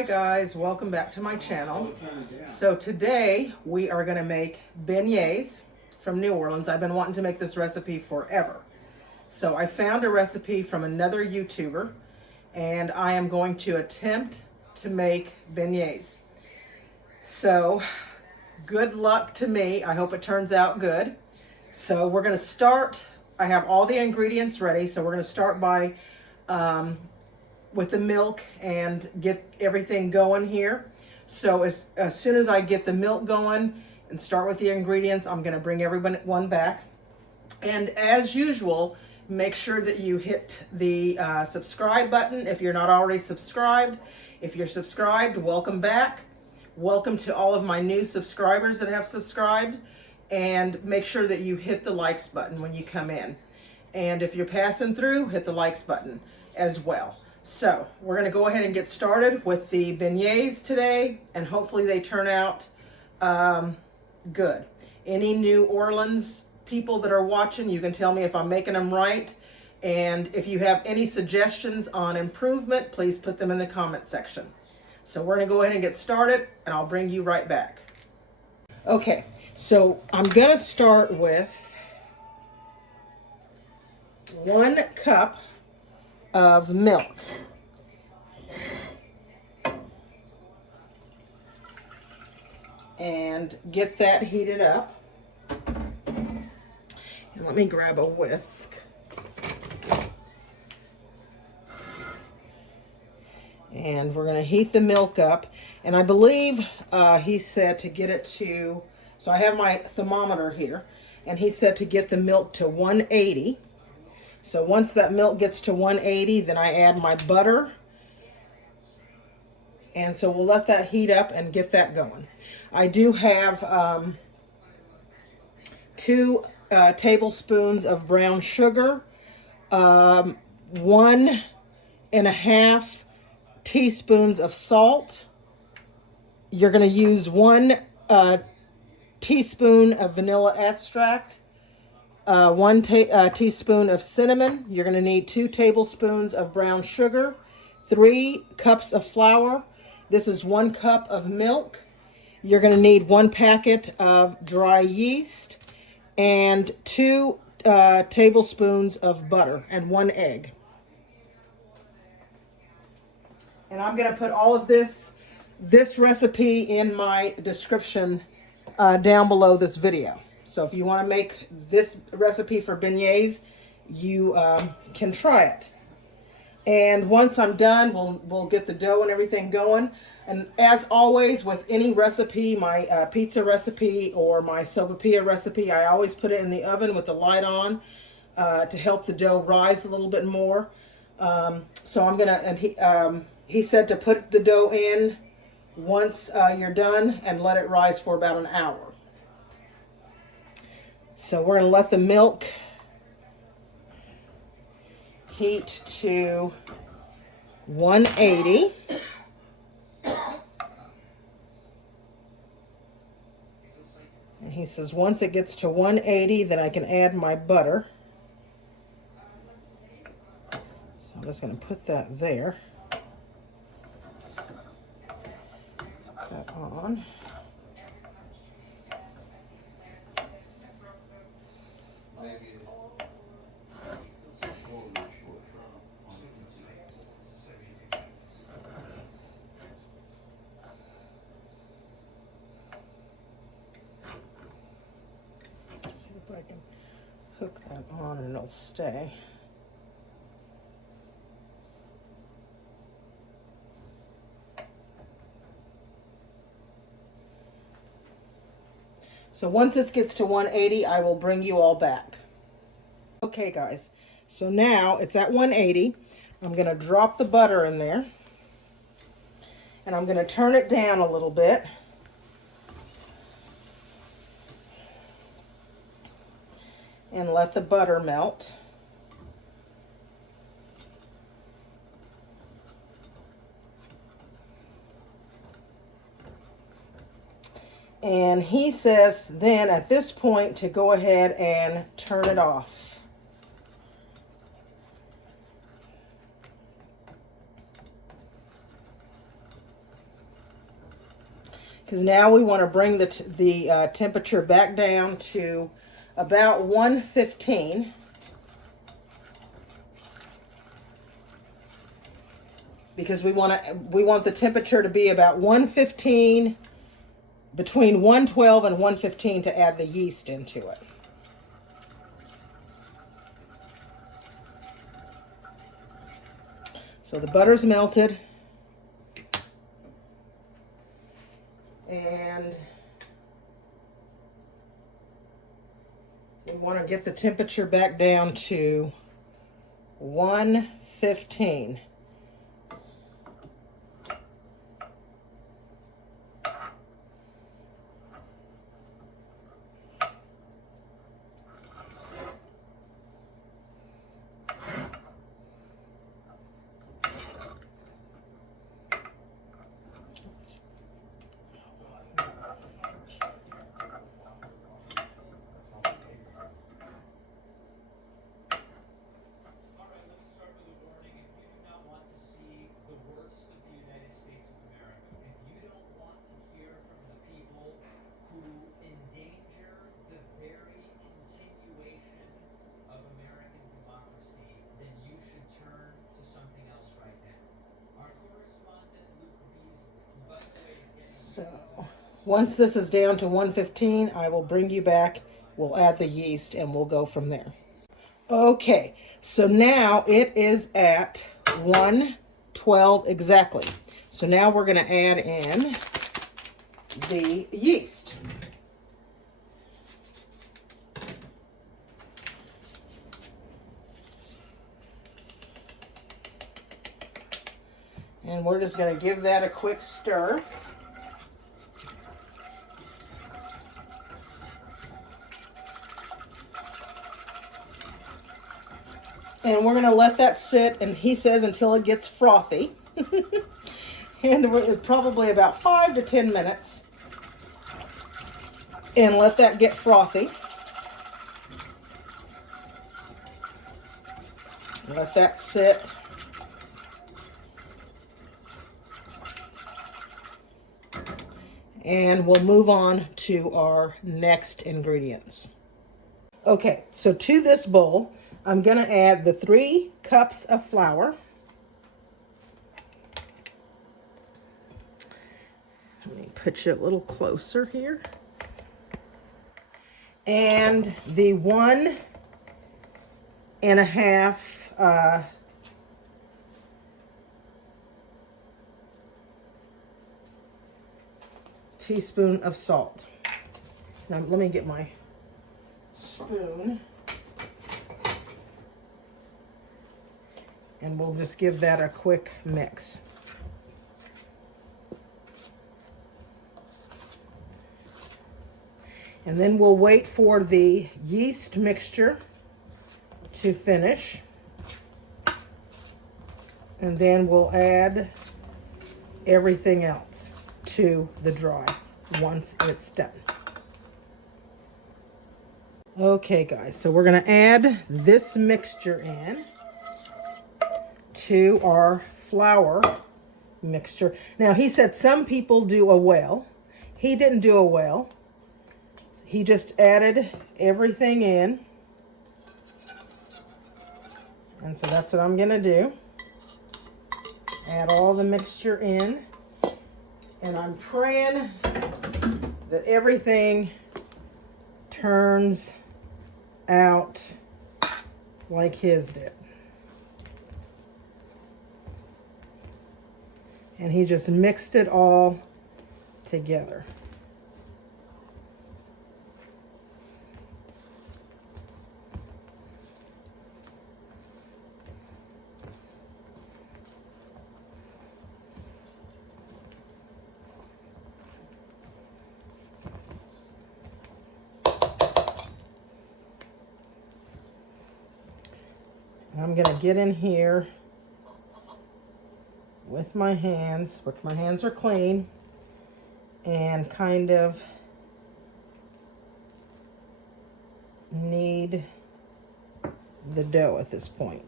Hi guys, welcome back to my channel. So today we are going to make beignets from New Orleans. I've been wanting to make this recipe forever. So I found a recipe from another YouTuber and I am going to attempt to make beignets. So good luck to me. I hope it turns out good. So we're going to start. I have all the ingredients ready. So we're going to start by with the milk and get everything going here. So as soon as I get the milk going and start with the ingredients, I'm going to bring everyone back. And as usual, make sure that you hit the subscribe button if you're not already subscribed. If you're subscribed, welcome back. Welcome to all of my new subscribers that have subscribed. And make sure that you hit the likes button when you come in. And if you're passing through, hit the likes button as well. So we're going to go ahead and get started with the beignets today, and hopefully they turn out good. Any New Orleans people that are watching, you can tell me if I'm making them right. And if you have any suggestions on improvement, please put them in the comment section. So we're going to go ahead and get started, and I'll bring you right back. Okay, so I'm going to start with 1 cup of milk. And get that heated up. And let me grab a whisk. And we're going to heat the milk up. And I believe he said to get it to, so I have my thermometer here, and he said to get the milk to 180. So once that milk gets to 180, then I add my butter. And so we'll let that heat up and get that going. I do have 2 tablespoons of brown sugar, 1.5 teaspoons of salt. You're going to use 1 teaspoon of vanilla extract, 1 teaspoon of cinnamon. You're going to need 2 tablespoons of brown sugar, 3 cups of flour. This is 1 cup of milk. You're going to need 1 packet of dry yeast and 2 tablespoons of butter and 1 egg. And I'm going to put all of this recipe in my description down below this video. So if you want to make this recipe for beignets, you can try it. And once I'm done, we'll get the dough and everything going. And as always, with any recipe, my pizza recipe or my sopapilla recipe, I always put it in the oven with the light on to help the dough rise a little bit more. So I'm gonna, and he said to put the dough in once you're done and let it rise for about an hour. So we're gonna let the milk heat to 180. And he says once it gets to 180, then I can add my butter. So I'm just going to put that there. Put that on. See if I can hook that on and it'll stay. So once this gets to 180, I will bring you all back. Okay guys, so now it's at 180. I'm going to drop the butter in there. And I'm going to turn it down a little bit. And let the butter melt. And he says then at this point to go ahead and turn it off. because now we want to bring the temperature back down to about 115. Because we want the temperature to be about 115, between 112 and 115 to add the yeast into it. So the butter's melted. And we want to get the temperature back down to 115. So once this is down to 115, I will bring you back. We'll add the yeast and we'll go from there. Okay, so now it is at 112 exactly. So now we're going to add in the yeast. And we're just going to give that a quick stir. And we're going to let that sit, and he says until it gets frothy. And we're probably about 5 to 10 minutes. And let that get frothy. Let that sit. And we'll move on to our next ingredients. Okay, so to this bowl, I'm going to add the 3 cups of flour. Let me put you a little closer here. And the 1.5 teaspoon of salt. Now let me get my spoon. And we'll just give that a quick mix. And then we'll wait for the yeast mixture to finish. And then we'll add everything else to the dry once it's done. Okay guys, so we're gonna add this mixture in to our flour mixture. Now he said some people do a well. He didn't do a well. He just added everything in. And so that's what I'm gonna do. Add all the mixture in. And I'm praying that everything turns out like his did. And he just mixed it all together. I'm going to get in here with my hands, which my hands are clean, and kind of knead the dough at this point.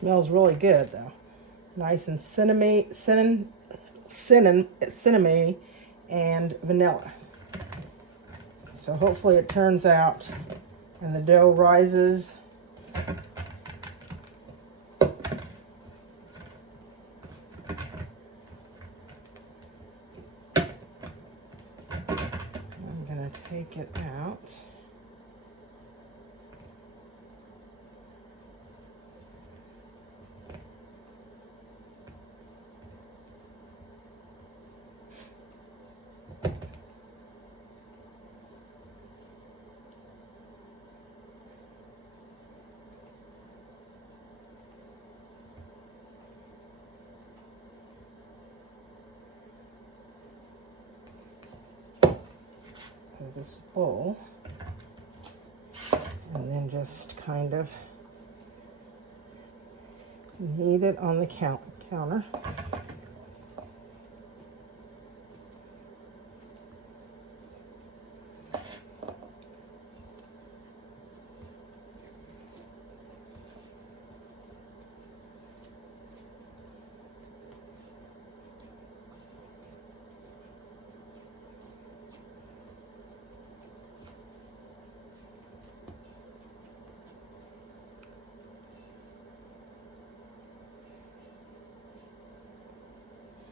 Smells really good though. Nice and cinnamon and vanilla. So hopefully it turns out and the dough rises. I'm gonna take it out. This bowl, and then just kind of knead it on the counter.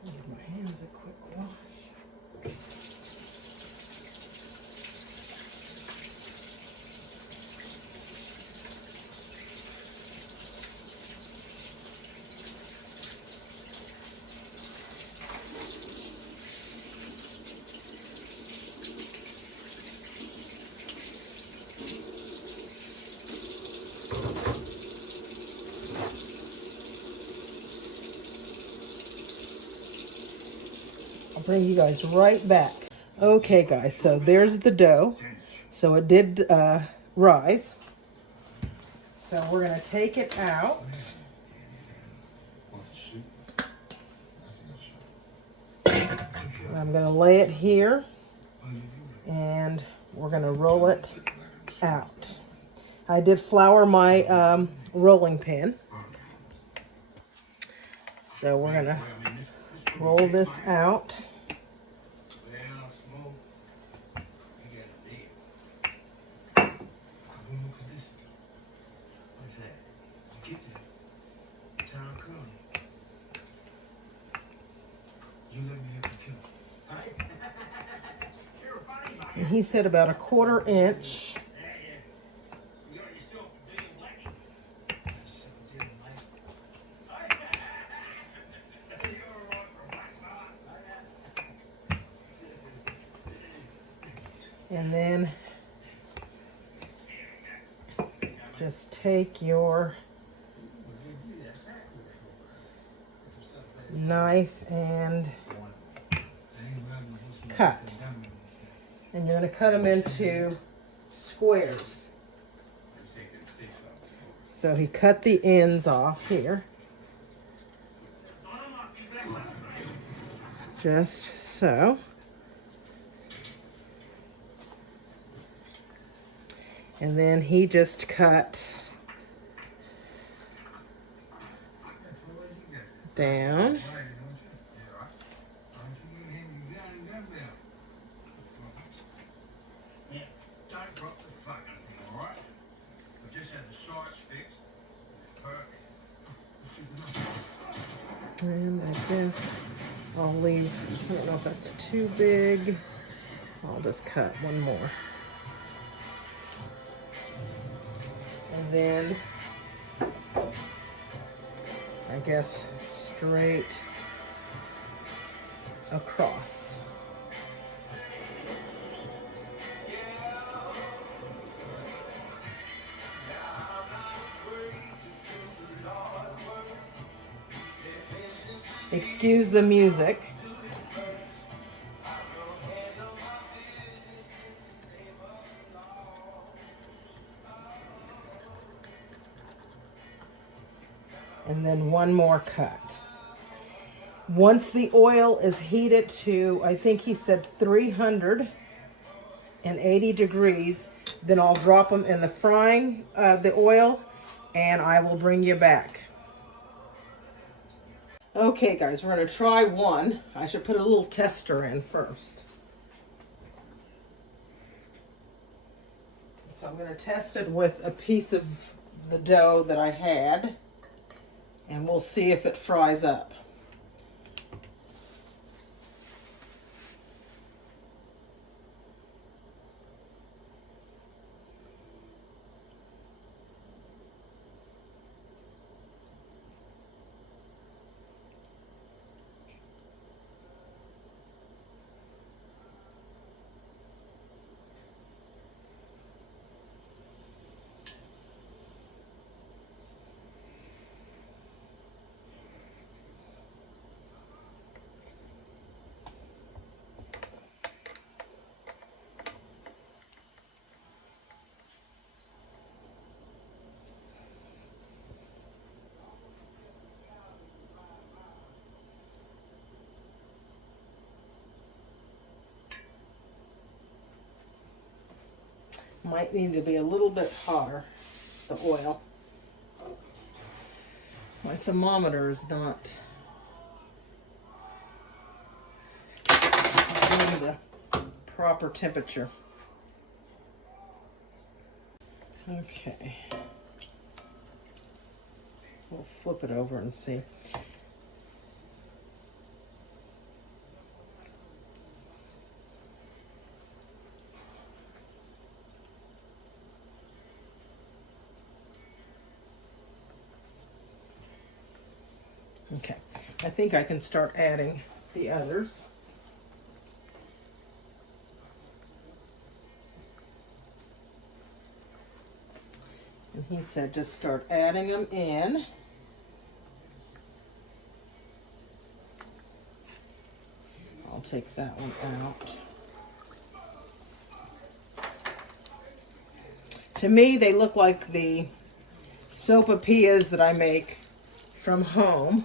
Give my hands a quick wash. I'll bring you guys right back. Okay guys, so there's the dough. So it did rise. So we're gonna take it out. I'm gonna lay it here and we're gonna roll it out. I did flour my rolling pin. So we're gonna roll this out. And he said about 1/4 inch. And then just take your knife and cut. And you're going to cut them into squares. So he cut the ends off here. Just so. And then he just cut down. And I guess I'll leave, I don't know if that's too big. I'll just cut one more. And then, I guess, straight across. Excuse the music. And then one more cut. Once the oil is heated to, I think he said 380 degrees, then I'll drop them in the frying, the oil, and I will bring you back. Okay guys, we're going to try one. I should put a little tester in first. So I'm going to test it with a piece of the dough that I had, and we'll see if it fries up. Might need to be a little bit hotter, the oil. My thermometer is not getting the proper temperature. Okay. We'll flip it over and see. Okay, I think I can start adding the others. And he said just start adding them in. I'll take that one out. To me, they look like the sopapillas that I make from home.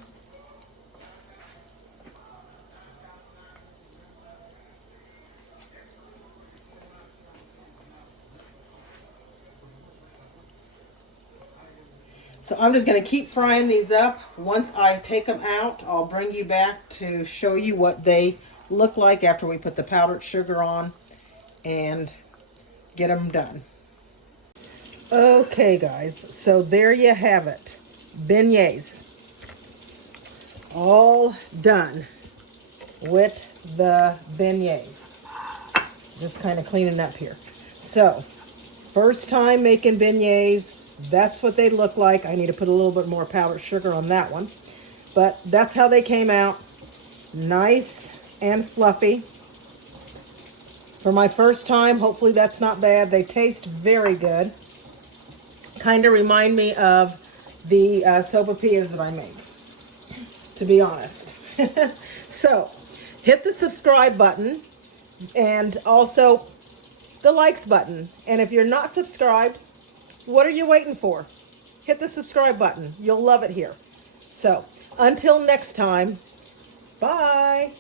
So I'm just going to keep frying these up. Once I take them out, I'll bring you back to show you what they look like after we put the powdered sugar on and get them done. Okay guys, so there you have it. Beignets. All done with the beignets. Just kind of cleaning up here. So, first time making beignets. That's what they look like. I need to put a little bit more powdered sugar on that one. But that's how they came out. Nice and fluffy. For my first time, hopefully that's not bad. They taste very good. Kind of remind me of the sopapillas that I make, to be honest. So, hit the subscribe button and also the likes button. And if you're not subscribed, what are you waiting for? Hit the subscribe button. You'll love it here. So, until next time, bye.